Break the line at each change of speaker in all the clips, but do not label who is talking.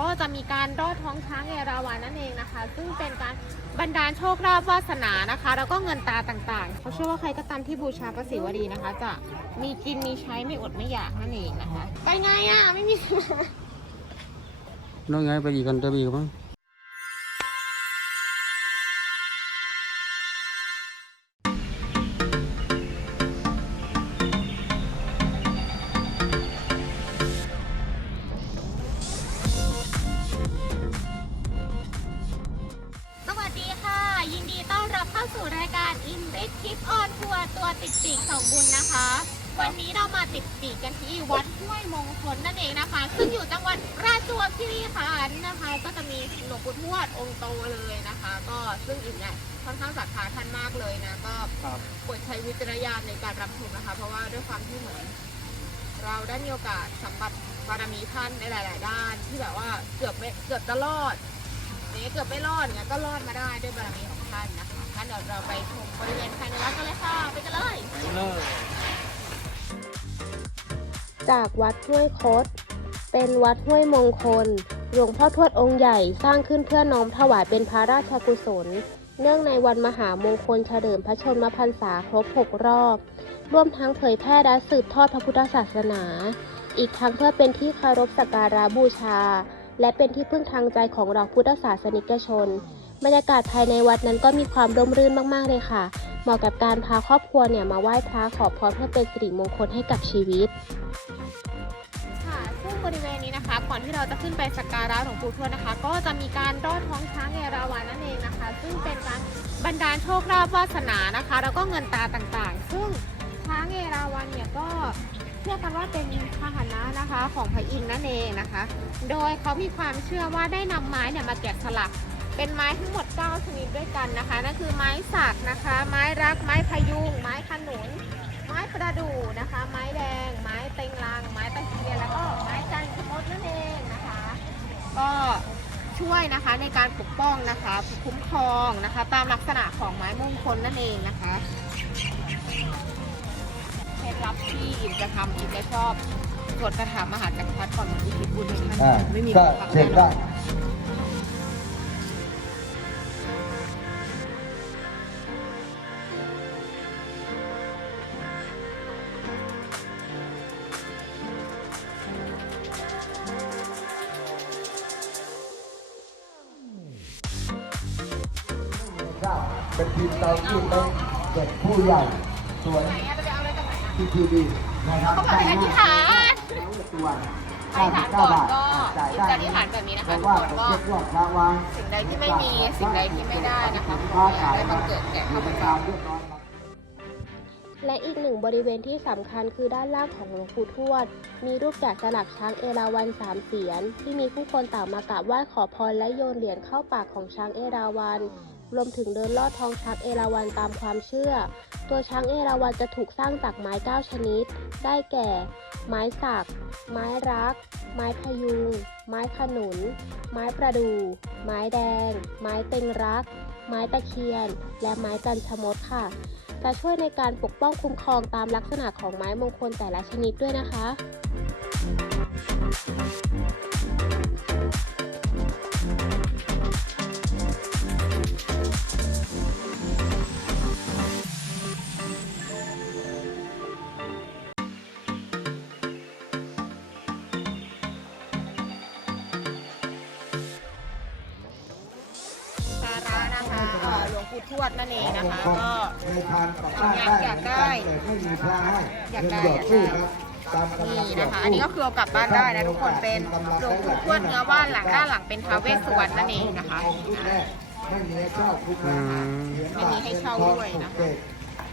ก็จะมีการรอดท้องช้างเอราวัณนั่นเองนะคะ ซึ่งเป็นการบรรดาลโชคลาภวาสนานะคะ แล้วก็เงินตาต่างๆเขาเชื่อว่าใครก็ตามที่บูชาพระศิวลีนะคะ จะมีกินมีใช้ไม่อดไม่อยากนั่นเองนะคะไปไงอะไม่มี
น้องไงไปอีกกันจะไปอีกมั้ง
วัดห้วยมงคลนั่นเองนะคะ ซึ่งอยู่จังหวัดราชวคีรีขันธ์นะคะ ก็จะมีหลวงปู่ทวดองค์โตเลยนะคะ ก็ซึ่งอีกเนี่ยค่อนข้างศรัทธาท่านมากเลยนะก็
ครับ
โปรดใช้วิจารณญาณในการรับชมนะคะ เพราะว่าด้วยความที่เหมือน เราได้มีโอกาสสัมผัสบารมีท่านในหลาย ๆ ด้าน ที่แบบว่าเกือบไม่เกือบจะรอดนี้เกือบไม่รอดเนี่ยก็รอดมาได้ด้วยบารมีของท่านนะคะท่านเดี๋ยวเราไปชมบริเวณภายในวัดกันเลยค่ะไปกันเลย ไป
เลิก
จากวัดห้วยคด เป็นวัดห้วยมงคล หลวงพ่อทวดองค์ใหญ่สร้างขึ้นเพื่อน้อมถวายเป็นพระราชกุศล เนื่องในวันมหามงคลเฉลิมพระชนมพรรษาครบ 6 รอบ ร่วมทั้งเผยแพร่และสืบทอดพระพุทธศาสนา อีกทั้งเพื่อเป็นที่เคารพสักการะบูชา และเป็นที่พึ่งทางใจของเราพุทธศาสนิกชน บรรยากาศภายในวัดนั้นก็มีความร่มรื่นมาก ๆ เลยค่ะ เหมาะกับการพาครอบครัวเนี่ยมาไหว้พระขอพรเพื่อเป็นสิริมงคลให้กับชีวิต
ค่ะซึ่งบริเวณนี้นะคะ ก่อนที่เราจะขึ้นไปสักการะหลวงปู่ทวดนะคะ ก็จะมีการรอดท้องช้างเอราวัณนั่นเองนะคะ ซึ่งเป็นการบรรดาลโชคลาภวาสนานะคะ แล้วก็เงินตาต่างๆ ซึ่งช้างเอราวัณเนี่ยก็เชื่อกันว่าเป็นพาหนะนะคะของพระอินทร์นั่นเองนะคะ โดยเขามีความเชื่อว่าได้นำไม้เนี่ยมาแกะสลัก เป็นไม้ทั้งหมด 9 ชนิดด้วยกันนะคะ นั่นคือไม้สักนะคะ ไม้รัก ไม้พยุง ไม้ขนุน ไม้ประดู่นะคะ ไม้แดง ไม้เต็งรัง ไม้ตะเคียน แล้วก็ไม้จันทร์ชมดนั่นเองนะคะ ก็ช่วยนะคะในการปกป้องนะคะ คุ้มครองนะคะ ตามลักษณะของไม้มงคลนั่นเองนะคะเคล็ดลับที่อิมจะทำอิมจะชอบสวดคาถามหาจักรพรรดิก่อนอุทิศบุญให้ท่าน
อ่า
ไม่มี
ก็
ความ
เช็ค
แน่น
ได้ เป็นทีมเตาที่เป็นเด็กผู้ใหญ่สวน
ไหนอะจะไปเอาอะไรจากไหนอะ
ทีทีดีนะครับ
เขาบอกให้อธิษฐาน
ตัว
อธิษฐานก่อนก็จะอธิษฐานแบบนี้นะคะ
เพราะ
ทุก
ว่า
คน
ผม
ก็
เช็คว่าพระวาง
สิ่งใดที่ไม่มีสิ่งใดที่ไม่ได้นะคะขออย่าได้บังเกิดแก่ข้าพเจ้า
เรียบร้อย
และอีกหนึ่งบริเวณที่สำคัญคือด้านล่างของหลวงปู่ทวด มีรูปแกะสลักช้างเอราวัณสามเสียน ที่มีผู้คนต่างมากราบไหว้ขอพรและโยนเหรียญเข้าปากของช้างเอราวัณ รวมถึงเดินลอดท้องช้างเอราวัณตามความเชื่อ ตัวช้างเอราวัณจะถูกสร้างจากไม้เก้าชนิด ได้แก่ ไม้สัก ไม้รัก ไม้พยุง ไม้ขนุน ไม้ประดู่ ไม้แดง ไม้เต็งรัก ไม้ตะเคียน และไม้จันชมดค่ะ จะช่วยในการปกป้องคุ้มครองตามลักษณะของไม้มงคลแต่ละชนิดด้วยนะคะ
สา วงปู่ทวดนั่นเองนะคะ ก็
ในทางต่อต้านได้
อยากได้
แต่ไม่มีพระให้
อยากได้
เงินหยอดสู้ครับตามกำลัง
นี่
หยอ
นะ
ด
คะ
สู้
อันนี้ก็คือเอากลับบ้านได้นะทุกคนเป็นหลวงปู่ทวดเนื้อว่านหลังด้านหลังเป็นท้าวเวสสุวรรณนั่นเองนะคะ
ไม่มีให้เช่าทุก
อื
ร้าน
ม
ไม่มีให้เช่าด้วยนะ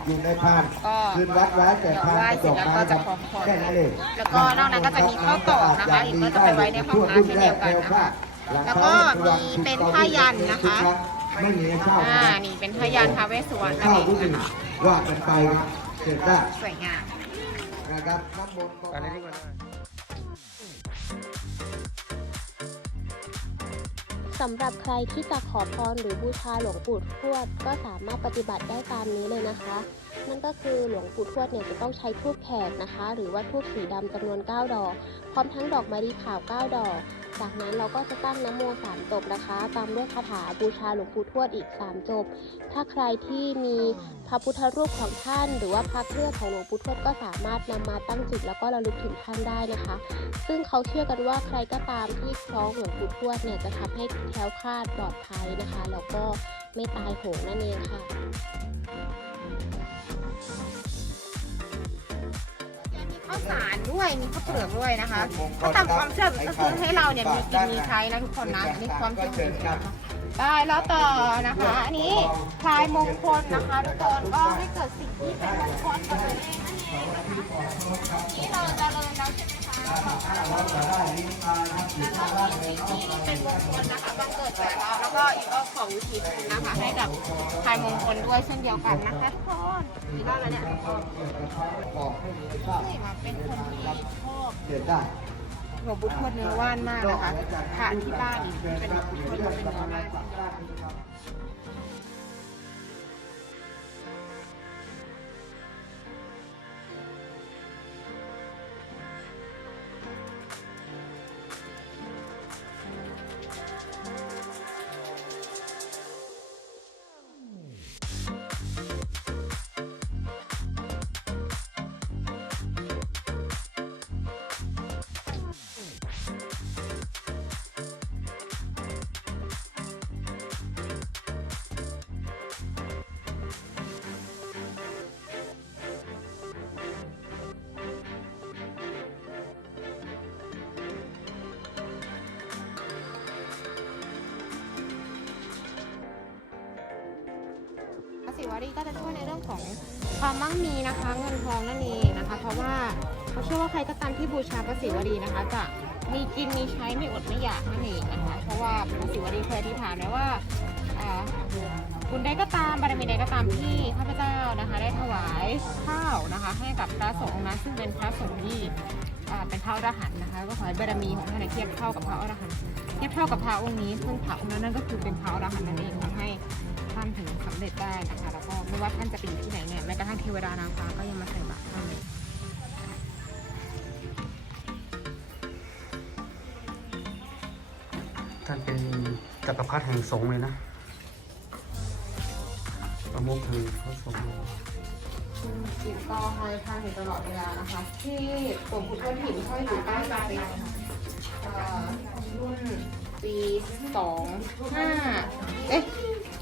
อยู่ในพาน
ก็
คืนวัดไว้แต่พาน
เดี๋ยวไหว้เสร็จแล้วก็จะขอพร
แค่นั้นเอง
แล้วก็นอกนั้นก็จะมีข้าวตอกนะคะอีกก็จะไปไว้ในห้องพระเช่นเดียวกันนะคะแล้วก็มีเป็นผ้ายันนะคะ
ไม่มีให้เช่า
อ่านี่เป็นพยานท้าวเวสสุวรรณนั่น
เช่า
เอง
ผู้อื่น
นะคะ
ว่ากันไปครับเชิญได้
สวยงาม
นะครับน้ำมนต์ก็
อะไรที่มัน
สำหรับใครที่จะขอพรหรือบูชาหลวงปู่ทวด ก็สามารถปฏิบัติได้ตามนี้เลยนะคะนั่นก็คือหลวงปู่ทวดเนี่ยจะต้องใช้ทูบแขกนะคะ หรือว่าทูบสีดำจำนวน 9 ดอก พร้อมทั้งดอกมะลิขาว 9 ดอก จากนั้นเราก็จะตั้งน้ำโมสามจบนะคะ ตามด้วยคาถาบูชาหลวงปู่ทวดอีก 3 จบ ถ้าใครที่มีพระพุทธรูปของท่าน หรือว่าพระเครื่องของหลวงปู่ทวดก็สามารถนำมาตั้งจิตแล้วก็ระลึกถึงท่านได้นะคะ ซึ่งเขาเชื่อกันว่าใครก็ตามที่คล้องหลวงปู่ทวดเนี่ยจะทำให้แคล้วคลาดปลอดภัยนะคะ แล้วก็ไม่ตายโหงนั่นเองค่ะ
ข้าวสารด้วยมีข้าวเปลือกด้วยนะคะถ้าตามความเชื่อก็คือให้เราเนี่ยมีกินมีใช้นะทุกคนนะอันนี้ความเชื่อของเรานะคะได้แล้วต่อนะคะ อันนี้พลายมงคลนะคะทุกคนก็ให้เกิดสิ่งที่เป็นมงคลกับตัวเองนั่นเองนะคะนี่เราเจะเริญแล้วใช่ไหมคะถ้าเรามีสิ่งที่เป็นมงคลนะคะบังเกิดแก่เราแล้วก็อีกก็ของวิธีคุณนะคะ ให้กับพลายมงคลด้วยเช่นเดียวกันนะคะทุกคน นี่ก็แล้วเนี่ย
บอกให้มีทราบ
นี่มาเป็นคนที่ชอบ
เปลี่ยนได้
หลวงปู่ทวดเนื้อว่านมากนะคะพระที่บ้านนี่เป็นหลวงปู่ทวดมาเป็นเนื้อว่าน พระศิวรีก็จะช่วยในเรื่องของความมั่งมีนะคะ เงินทองนั่นเองนะคะ เพราะว่าเขาเชื่อว่าใครก็ตามที่บูชาพระศิวรีนะคะ จะมีกินมีใช้ไม่อดไม่อยากนั่นเองนะคะเพราะว่าพระศิวรีเคยอธิษฐานไว้ว่าอ่าคุณใดก็ตามบารมีใดก็ตามที่ข้าพเจ้านะคะ ได้ถวายข้าวนะคะ ให้กับพระสงฆ์นะซึ่งเป็นพระสงฆ์ที่เป็นพระอรหันต์นะคะ ก็ขอให้บารมีของท่านเทียบเท่ากับพระอรหันต์เทียบเท่ากับพระองค์นี้ซึ่งพระองค์นั้นนั่นก็คือเป็นพระอรหันต์นั่นเองทำให้ ท่านถึงสำเร็จได้นะคะ แล้วก็ไม่ว่าท่านจะไปอยู่ที่ไหนเนี่ยแม้กระทั่งเทวดานางฟ้าก็ยังมาใส่บาตรท่านเลย
ท่านเป็นจักรพรรดิแห่งสงฆ์เลยนะประมุขแห่งพระสงฆ์เลย
ซึ่งจิตก็ห้อยท่านอยู่ตลอดเวลานะคะ ที่หลวงปู่ทวดหินห้อยอยู่ใต้ตาเองเอ่อรุ่นปีสองห้าเอ๊ะ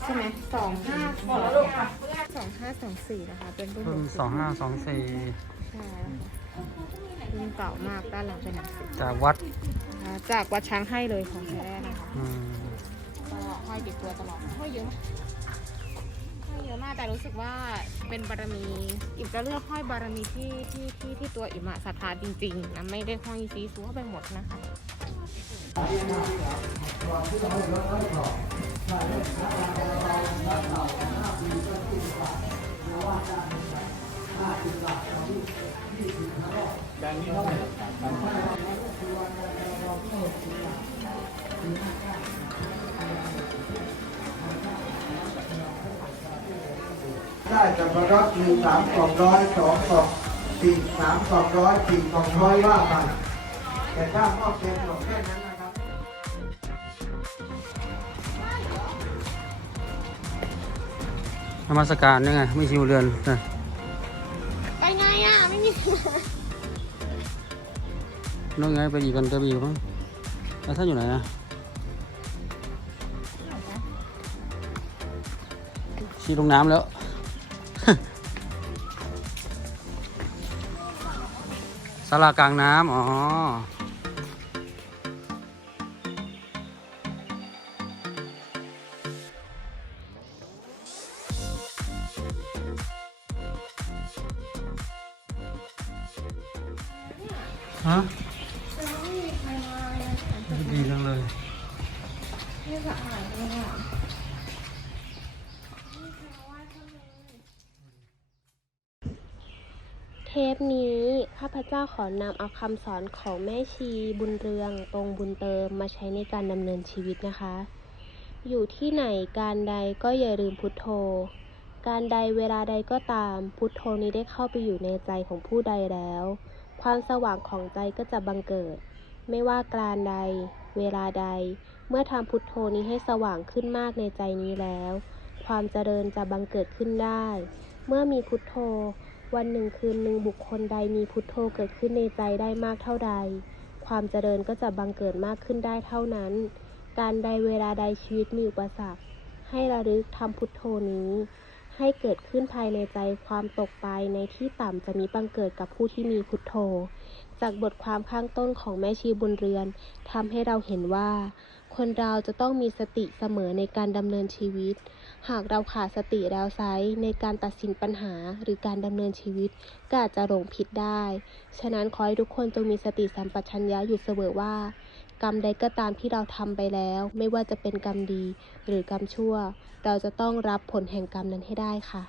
ใช่ไหมสองห้าสองสองห้าสองสี่นะคะ เป็นรุ่น
รุ่นสองห้าสองสี่
ใช่ค่ะรุ่นเก่ามากด้านหลังเป็นหนังสือ
จากวัด
นะคะจากวัดช้างให้เลยของแท้นะคะ
อืม
ก็ห้อยติดตัวตลอดห้อยเยอะมากห้อยเยอะมากแต่รู้สึกว่าเป็นบารมีอิมจะเลือกห้อยบารมีที่ที่ที่ที่ตัวอิมอะศรัทธาจริงๆนะไม่ได้ห้อยซีซัวไปหมดนะคะ
ได้แต่พรับหนึ่งสามสองร้อยสองสองสี่สามสองร้อยสี่สองร้อยว่าไปแต่ถ้ามอบเป็นหลวงแค่นั้น นะครับ
นมัสการนี่ไง ไม่ชิวเรือนนะ
ไปไงอะ ไม่มี
น้องไงไปอีกกันกระบี่บ้างแล้วท่านอยู่ไหนอะชี้ลงน้ำแล้วศาลากลางน้ำอ๋อ ฮะดีจังเลย
เทปนี้ข้าพเจ้าขอนำเอาคำสอนของแม่ชีบุญเรืองตรงบุญเติมมาใช้ในการดำเนินชีวิตนะคะ อยู่ที่ไหนการใดก็อย่าลืมพุทโธ การใดเวลาใดก็ตามพุทโธนี้ได้เข้าไปอยู่ในใจของผู้ใดแล้ว ความสว่างของใจก็จะบังเกิด ไม่ว่าการใด เวลาใด เมื่อทำพุทโธนี้ให้สว่างขึ้นมากในใจนี้แล้ว ความเจริญจะบังเกิดขึ้นได้ เมื่อมีพุทโธ วันหนึ่งคืนหนึ่งบุคคลใดมีพุทโธเกิดขึ้นในใจได้มากเท่าใด ความเจริญก็จะบังเกิดมากขึ้นได้เท่านั้น การใดเวลาใดชีวิตมีอุปสรรค ให้ระลึกทำพุทโธนี้ ให้เกิดขึ้นภายในใจความตกไปในที่ต่ำจะมีบังเกิดกับผู้ที่มีพุทโธ จากบทความข้างต้นของแม่ชีบุญเรือนทำให้เราเห็นว่า คนเราจะต้องมีสติเสมอในการดำเนินชีวิต หากเราขาดสติแล้วไซในการตัดสินปัญหาหรือการดำเนินชีวิตก็อาจจะหลงผิดได้ ฉะนั้นขอให้ทุกคนจงมีสติสัมปชัญญะอยู่เสมอว่า กรรมใดก็ตามที่เราทำไปแล้ว ไม่ว่าจะเป็นกรรมดีหรือกรรมชั่ว เราจะต้องรับผลแห่งกรรมนั้นให้ได้ค่ะ